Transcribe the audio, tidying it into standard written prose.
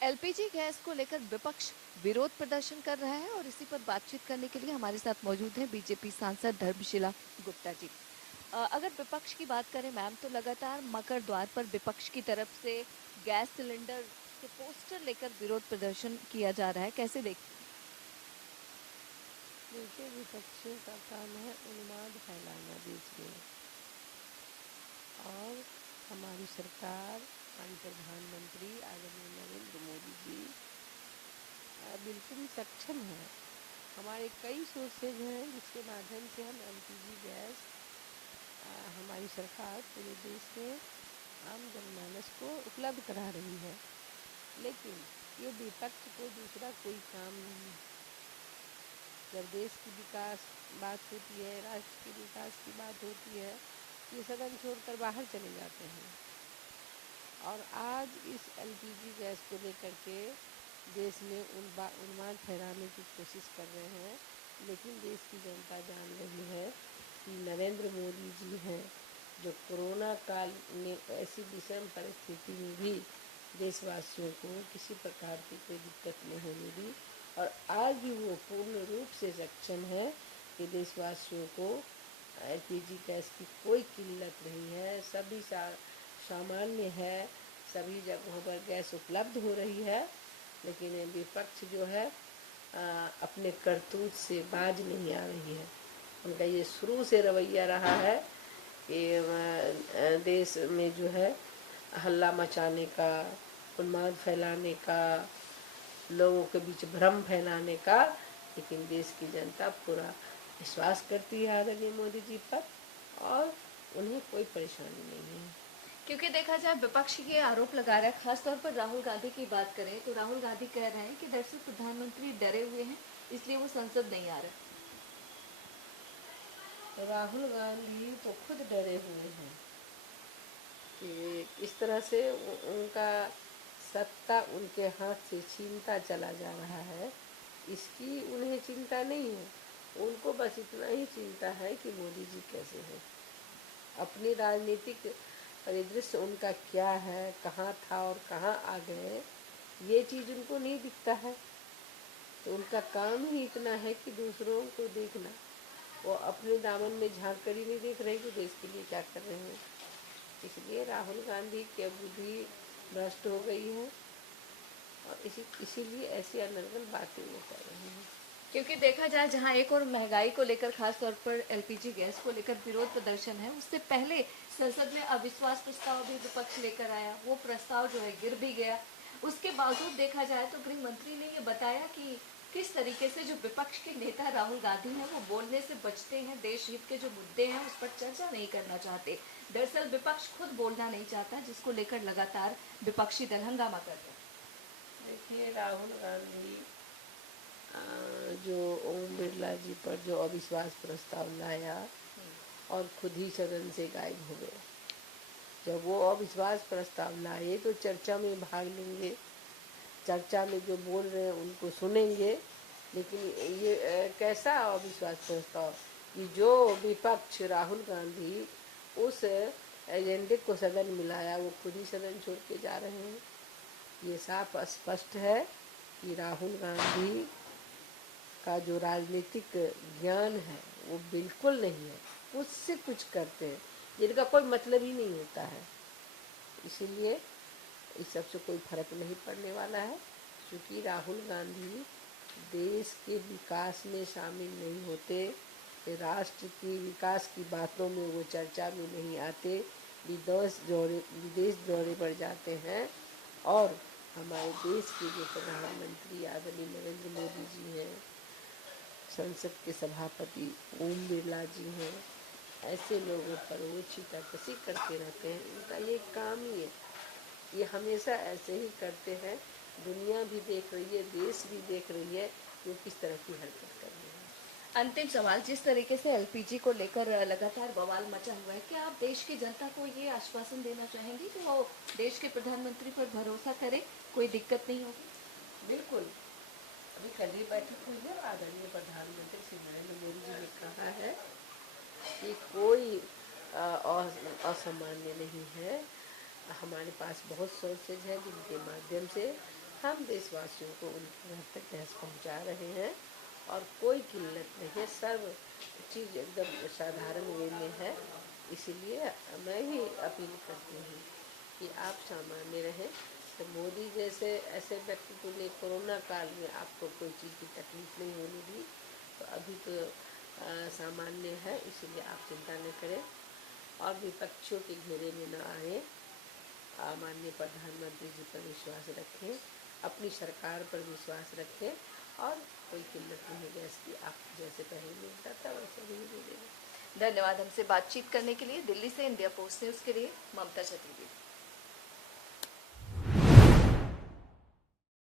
LPG gas को लेकर विपक्ष विरोध प्रदर्शन कर रहा है और इसी पर बातचीत करने के लिए हमारे साथ मौजूद हैं बीजेपी सांसद धर्मशिला गुप्ता जी। अगर विपक्ष की बात करें मैम, तो लगातार मकर द्वार पर विपक्ष की तरफ से गैस सिलेंडर के पोस्टर लेकर विरोध प्रदर्शन किया जा रहा है, कैसे देखते देखिए, विपक्षियों का काम है उन्माद फैलाना देश में। और हमारी सरकार, हमारी प्रधानमंत्री आदरणीय नरेंद्र मोदी जी बिल्कुल सक्षम है। हमारे कई सोर्सेज हैं जिसके माध्यम से हम एलपीजी गैस हमारी सरकार पूरे देश में आम जनमानस को उपलब्ध करा रही है। लेकिन ये विपक्ष को दूसरा कोई काम नहीं है। जब देश की विकास बात होती है, राष्ट्र के विकास की बात होती है, ये सदन छोड़कर बाहर चले जाते हैं। और आज इस एलपीजी गैस को लेकर के देश में उन्माद फैलाने की कोशिश कर रहे हैं। लेकिन देश की जनता जान रही है कि नरेंद्र मोदी जी हैं जो कोरोना काल में ऐसी विषम परिस्थिति में भी देशवासियों को किसी प्रकार की कोई दिक्कत नहीं होने दी। और आज भी वो पूर्ण रूप से सक्षम है कि देशवासियों को एलपीजी गैस की कोई किल्लत नहीं है। सभी सामान्य है, सभी जगहों पर गैस उपलब्ध हो रही है। लेकिन विपक्ष जो है अपने करतूत से बाज नहीं आ रही है। उनका ये शुरू से रवैया रहा है कि देश में जो है हल्ला मचाने का, उन्माद फैलाने का, लोगों के बीच भ्रम फैलाने का। लेकिन देश की जनता पूरा विश्वास करती है आदरणीय मोदी जी पर और उन्हें कोई परेशानी नहीं है। क्योंकि देखा जाए विपक्ष ये आरोप लगा रहा है, खासतौर पर राहुल गांधी की बात करें तो राहुल गांधी कह रहे हैं कि दरअसल प्रधानमंत्री डरे हुए हैं, इसलिए वो संसद नहीं आ रहे। राहुल गांधी तो खुद डरे हुए हैं कि इस तरह से उनका सत्ता उनके हाथ से छीनता चला जा रहा है। इसकी उन्हें चिंता नहीं है। उनको बस इतना ही चिंता है कि मोदी जी कैसे हैं। अपनी राजनीतिक परिदृश्य उनका क्या है, कहाँ था और कहाँ आ गए, ये चीज़ उनको नहीं दिखता है। तो उनका काम ही इतना है कि दूसरों को देखना। वो अपने दामन में झांक कर ही नहीं देख रहे कि देश के लिए क्या कर रहे हैं। इसलिए राहुल गांधी की बुद्धि भ्रष्ट हो गई है और इसीलिए ऐसी अनर्गल बातें वो कर रहे हैं। क्योंकि देखा जाए जहां एक और महंगाई को लेकर, खासतौर पर एलपीजी गैस को लेकर विरोध प्रदर्शन है, उससे पहले संसद में अविश्वास प्रस्ताव भी विपक्ष लेकर आया। वो प्रस्ताव जो है गिर भी गया। उसके बावजूद देखा जाए तो गृह मंत्री ने ये बताया कि किस तरीके से जो विपक्ष के नेता राहुल गांधी हैं वो बोलने से बचते हैं, देश हित के जो मुद्दे हैं उस पर चर्चा नहीं करना चाहते। दरअसल विपक्ष खुद बोलना नहीं चाहता, जिसको लेकर लगातार विपक्षी दल हंगामा कर रहे हैं। देखिए, राहुल गांधी जो ओम बिरला जी पर जो अविश्वास प्रस्ताव लाया और खुद ही सदन से गायब हो गए। जब वो अविश्वास प्रस्ताव लाए तो चर्चा में भाग लेंगे, चर्चा में जो बोल रहे हैं उनको सुनेंगे। लेकिन ये कैसा अविश्वास प्रस्ताव कि जो विपक्ष राहुल गांधी उस एजेंडे को सदन में लाया वो खुद ही सदन छोड़ के जा रहे हैं। ये साफ स्पष्ट है कि राहुल गांधी का जो राजनीतिक ज्ञान है वो बिल्कुल नहीं है। उससे कुछ करते हैं जिनका कोई मतलब ही नहीं होता है। इसीलिए इस सबसे कोई फर्क नहीं पड़ने वाला है, क्योंकि राहुल गांधी देश के विकास में शामिल नहीं होते, राष्ट्र की विकास की बातों में वो चर्चा में नहीं आते, विदेश दौरे पर जाते हैं। और हमारे देश के जो प्रधानमंत्री आदरणीय नरेंद्र मोदी जी हैं, संसद के सभापति ओम बिरला जी हैं, ऐसे लोगों पर वो छीटाकशी करते रहते हैं। इनका ये काम ही है। ये हमेशा ऐसे ही करते हैं। दुनिया भी देख रही है, देश भी देख रही है कि वो किस तरह की हरकत कर रहे हैं। अंतिम सवाल, जिस तरीके से एलपीजी को लेकर लगातार बवाल मचा हुआ है, क्या आप देश की जनता को ये आश्वासन देना चाहेंगे कि वो देश के प्रधानमंत्री पर भरोसा करे, कोई दिक्कत नहीं होगी? बिल्कुल। अभी कल ही बैठक हुई है, आदरणीय प्रधानमंत्री श्री नरेंद्र मोदी जी ने कहा है कि कोई असामान्य नहीं है। हमारे पास बहुत सोर्सेज है जिनके माध्यम से हम देशवासियों को उनके घर तक गैस पहुंचा रहे हैं और कोई किल्लत नहीं है, सब चीज़ एकदम साधारण वे में है। इसीलिए मैं भी अपील करती हूँ कि आप सामान्य रहें। तो मोदी जैसे ऐसे व्यक्तित्व ने कोरोना काल में आपको कोई चीज़ की तकलीफ नहीं होने दी, तो अभी तो सामान्य है, इसीलिए आप चिंता न करें और विपक्षियों के घेरे में न आए। माननीय प्रधानमंत्री जी पर विश्वास रखें, अपनी सरकार पर विश्वास रखें और कोई किल्लत नहीं गैस की, आप जैसे पहले मिलता था वैसे भी मिलेगा। धन्यवाद हमसे बातचीत करने के लिए। दिल्ली से इंडिया पोस्ट न्यूज़ के लिए ममता चतुर्वेदी।